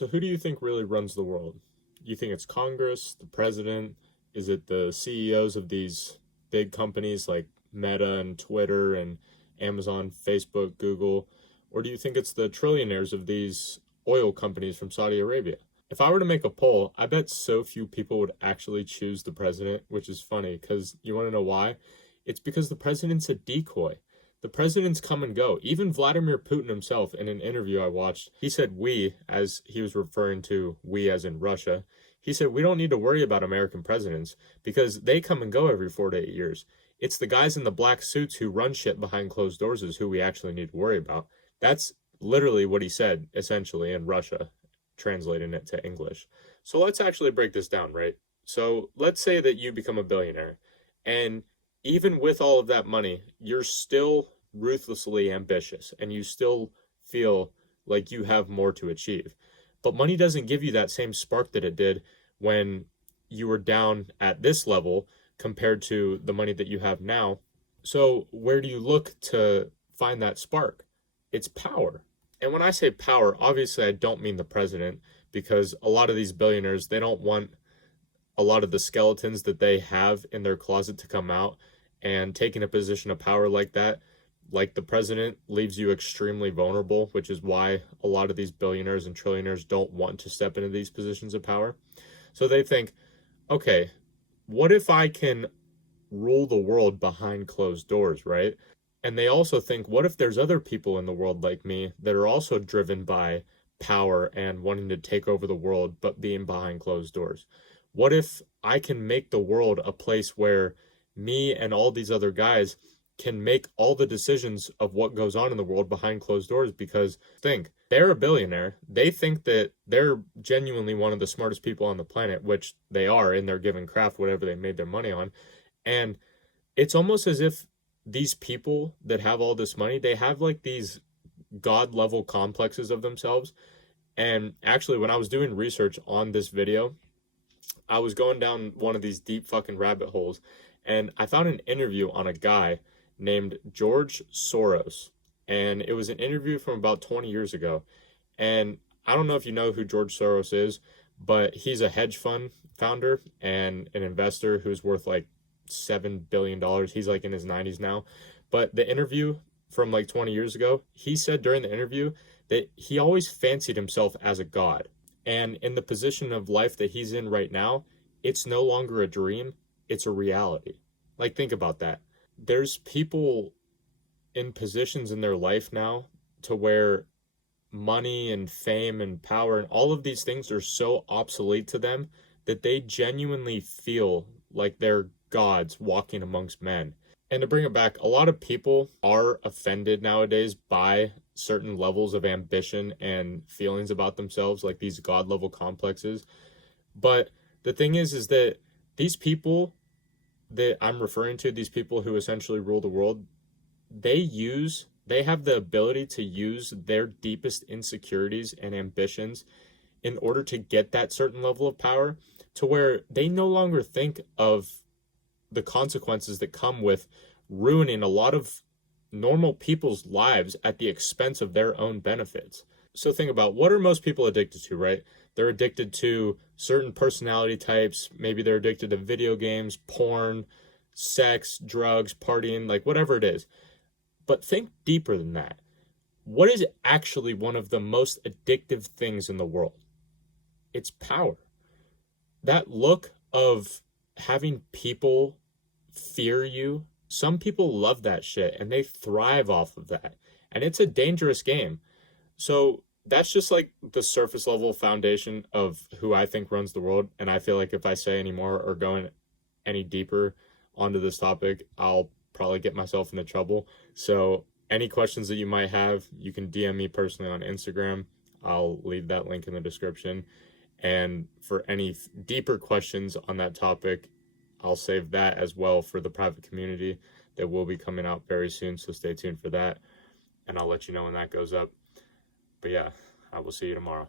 So who do you think really runs the world? You think it's Congress, the president? Is it the CEOs of these big companies like Meta and Twitter and Amazon, Facebook, Google? Or do you think it's the trillionaires of these oil companies from Saudi Arabia? If I were to make a poll, I bet so few people would actually choose the president, which is funny because you want to know why? It's because the president's a decoy. The presidents come and go. Even Vladimir Putin himself, in an interview I watched, he said we, as he was referring to we as in Russia. He said we don't need to worry about American presidents because they come and go every 4 to 8 years. It's the guys in the black suits who run shit behind closed doors is who we actually need to worry about. That's literally what he said, essentially, in Russia, translating it to English. So let's actually break this down, right? So let's say that you become a billionaire, and even with all of that money, you're still ruthlessly ambitious and you still feel like you have more to achieve. But money doesn't give you that same spark that it did when you were down at this level compared to the money that you have now. So, where do you look to find that spark? It's power. And when I say power, obviously I don't mean the president because a lot of these billionaires, they don't want a lot of the skeletons that they have in their closet to come out, and taking a position of power like that, like the president, leaves you extremely vulnerable, which is why a lot of these billionaires and trillionaires don't want to step into these positions of power. So they think, okay, what if I can rule the world behind closed doors, right? And they also think, what if there's other people in the world like me that are also driven by power and wanting to take over the world, but being behind closed doors? What if I can make the world a place where me and all these other guys can make all the decisions of what goes on in the world behind closed doors? Because think, they're a billionaire. They think that they're genuinely one of the smartest people on the planet, which they are in their given craft, whatever they made their money on. And it's almost as if these people that have all this money, they have like these god level complexes of themselves. And actually, when I was doing research on this video, I was going down one of these deep fucking rabbit holes, and I found an interview on a guy named George Soros. And it was an interview from about 20 years ago. And I don't know if you know who George Soros is, but he's a hedge fund founder and an investor who's worth like $7 billion. He's like in his 90s now. But the interview from like 20 years ago, he said during the interview that he always fancied himself as a god. And in the position of life that he's in right now, it's no longer a dream, it's a reality. Like, think about that. There's people in positions in their life now to where money and fame and power and all of these things are so obsolete to them that they genuinely feel like they're gods walking amongst men. And to bring it back, a lot of people are offended nowadays by certain levels of ambition and feelings about themselves, like these god level complexes. But the thing is that these people that I'm referring to, these people who essentially rule the world, they have the ability to use their deepest insecurities and ambitions in order to get that certain level of power, to where they no longer think of the consequences that come with ruining a lot of normal people's lives at the expense of their own benefits. So think about, what are most people addicted to, right? They're addicted to certain personality types. Maybe they're addicted to video games, porn, sex, drugs, partying, like whatever it is. But think deeper than that. What is actually one of the most addictive things in the world? It's power. That look of having people fear you, some people love that shit and they thrive off of that. And it's a dangerous game. So that's just like the surface level foundation of who I think runs the world. And I feel like if I say any more or go any deeper onto this topic, I'll probably get myself into trouble. So any questions that you might have, you can DM me personally on Instagram. I'll leave that link in the description. And for any deeper questions on that topic, I'll save that as well for the private community that will be coming out very soon. So stay tuned for that. And I'll let you know when that goes up. But yeah, I will see you tomorrow.